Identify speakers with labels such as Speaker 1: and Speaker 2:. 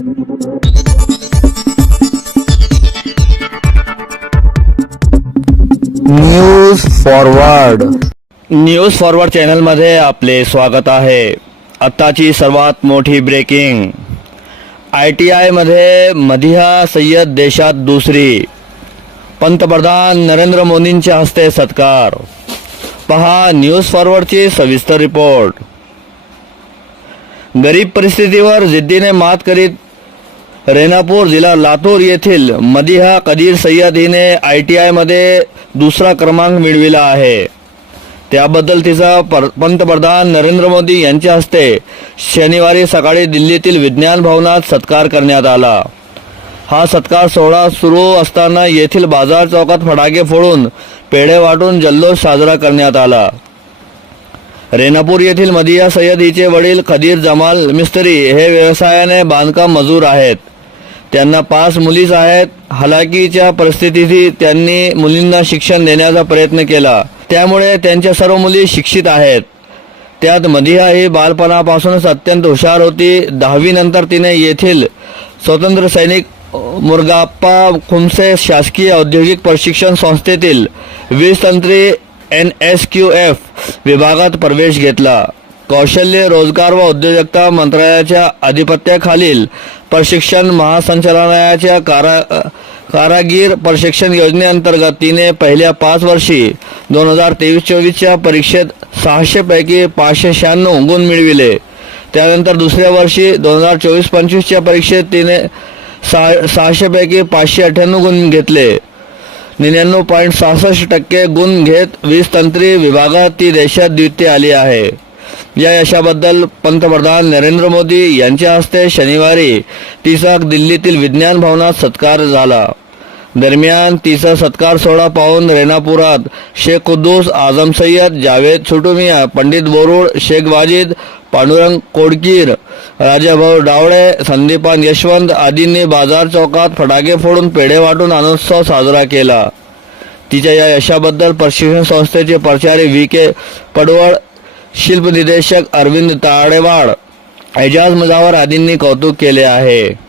Speaker 1: News forward
Speaker 2: news forward चॅनलमध्ये आपले स्वागत आहे. आत्ताची सर्वात मोठी ब्रेकिंग आय टी आयमध्ये मधिया सय्यद देशात दुसरी. पंतप्रधान नरेंद्र मोदींच्या हस्ते सत्कार. पहा न्यूज फॉरवर्डची सविस्तर रिपोर्ट गरीब परिस्थितीवर जिद्दीने मात करीत रेणापूर जिल्हा लातूर येथील मदिहा कदीर सय्यद हिने आय टी आयमध्ये दुसरा क्रमांक मिळविला आहे. त्याबद्दल तिचा पर पंतप्रधान नरेंद्र मोदी यांच्या हस्ते शनिवारी सकाळी दिल्लीतील विज्ञान भवनात सत्कार करण्यात आला. हा सत्कार सोहळा सुरू असताना येथील बाजार चौकात फटाके फोडून पेढे वाटून जल्लोष साजरा करण्यात आला. रेणापूर येथील मदिया सय्यद हिचे वडील खदीर जमाल मिस्त्री हे व्यवसायाने बांधकाम मजूर आहेत. त्यांना पाच मुलीच आहेत. हलाकीच्या परिस्थितीतही त्यांनी मुलींना शिक्षण देण्याचा प्रयत्न केला. त्यामुळे त्यांच्या सर्व मुली शिक्षित आहेत. त्यात मदिहा ही बालपणापासूनच अत्यंत हुशार होती. दहावी नंतर तिने येथील स्वतंत्र सैनिक मुरगाप्पा खुमसे शासकीय औद्योगिक प्रशिक्षण संस्थेतील वीस तंत्री एन एस क्यू एफ विभागात प्रवेश घेतला. कौशल्य रोजगार व उद्योजकता मंत्रालयाच्या आधिपत्याखालील प्रशिक्षण महासंचालनालयाच्या कारा कारागीर प्रशिक्षण योजनेअंतर्गत तिने पहिल्या पाच वर्षी दोन हजार तेवीस चोवीसच्या परीक्षेत सहाशेपैकी पाचशे शहाण्णव गुण मिळविले. त्यानंतर दुसऱ्या वर्षी दोन हजार चोवीस पंचवीसच्या परीक्षेत तिने सहा सहाशेपैकी पाचशे अठ्ठ्याण्णव गुण घेतले. निन्याण्णव पॉईंट सहासष्ट टक्के गुण घेत वीस तंत्री विभागात ती देशात द्वितीय आली आहे. या यशाबद्दल पंतप्रधान नरेंद्र मोदी यांच्या हस्ते शनिवारी तिचा दिल्लीतील विज्ञान भवनात सत्कार झाला. दरम्यान तिचा सत्कार सोहळा पाहून रेणापुरात शेख कुद्दूस आझम सय्यद जावेद छुटुमिया पंडित बोरुड शेख वाजिद पांडुरंग कोडकीर राजाभाऊ डावळे संदीपान यशवंत आदींनी बाजार चौकात फटाके फोडून पेढे वाटून आनंदोत्सव साजरा केला. तिच्या या यशाबद्दल प्रशिक्षण संस्थेचे प्राचार्य व्ही के पडवळ शिल्प निदेशक अरविंद ताडेवाड. एजाज मुजावर आदींनी कौतुक केले आहे.